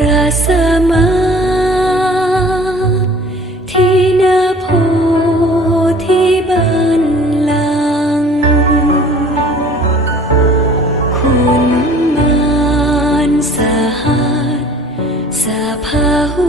ราสมา ที่นาโพที่บันลัง คุณมานสหัสสภาหุ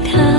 他。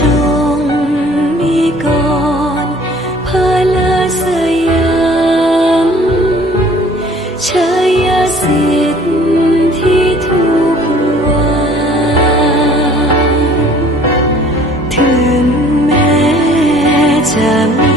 จงมีก่อนพลาสยามชายาสิที่ทุกวัถึงแม้จะ